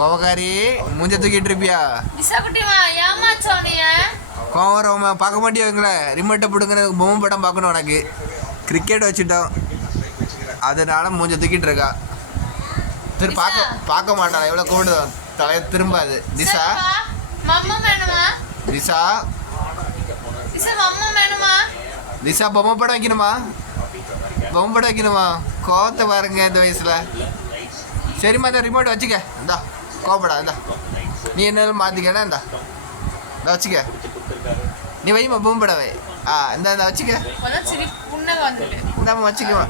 கோவக்காரி மூஞ்ச தூக்கிட்டு இருப்பியா? கோவம் பார்க்க மாட்டியோங்களே. ரிமோட்டை பிடுங்கிற பொம்மை படம் பார்க்கணும் உனக்கு. கிரிக்கெட் வச்சுட்டோம், அதனால மூஞ்ச தூக்கிட்டு இருக்கா. சரி பார்க்க மாட்டாளா? எவ்வளோ கூப்பிடுவோம் தலையை திரும்பாது. திசா திசா திசா பொம்மை படம் வைக்கணுமா? பொம்மை படம் வைக்கணுமா? கோவத்தை பாருங்க இந்த வயசுல. சரிம்மா, இந்த ரிமோட் வச்சுக்க. இந்தா கோவப்படா. இந்தா நீ என்ன மாற்றிக்கனா? இந்தா வச்சுக்க. நீ வைமா பொம்மை படம் வை. இந்த வச்சுக்க. இந்தாம்மா வச்சுக்கமா.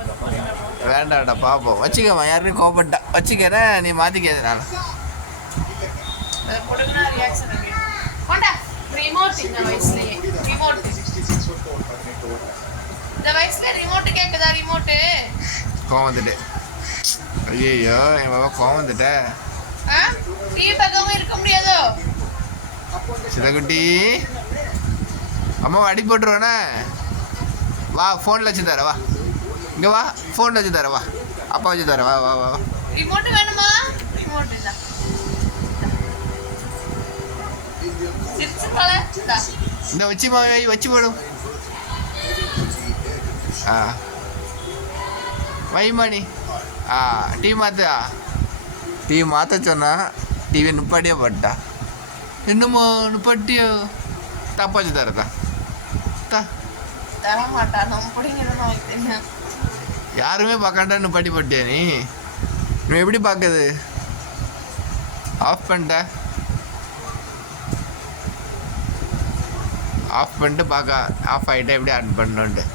வேண்டாம்டா பார்ப்போம். வச்சுக்கம்மா. யாருக்கும் கோவப்பட்டா வச்சுக்கிறேன். நீ மாற்றிக்காது. நான் கோவம் வந்துட்டு. ஐயோ என் பாப்பா கோவம் வந்துட்ட. சிதகுட்டி அம்மா அடி போட்டுருவானே. வா ஃபோனில் வச்சு தர. வா இங்கே வா. ஃபோனில் வச்சு தர. வா அப்பா வச்சு தர. வா வா வா. ரிமோட் வேணுமா? ரிமோட் இல்ல. இந்த வச்சுமா வச்சு போடும். வைமாணி டிவி மாத்தா. டிவி மாற்ற சொன்னா டிவி நுப்பாட்டியா பட்டா. என்னமோ நுப்பாட்டியோ தப்பா வச்சு தரதா. யாருமே பார்க்காண்டா நுப்பாட்டி பட்டியா? நீ எப்படி பார்க்குது? ஆஃப் பண்ணிட்ட. ஆஃப் பண்ணிட்டு பார்க்க. ஆஃப் ஆகிட்டா எப்படி ஆன் பண்ணோன்ட்டு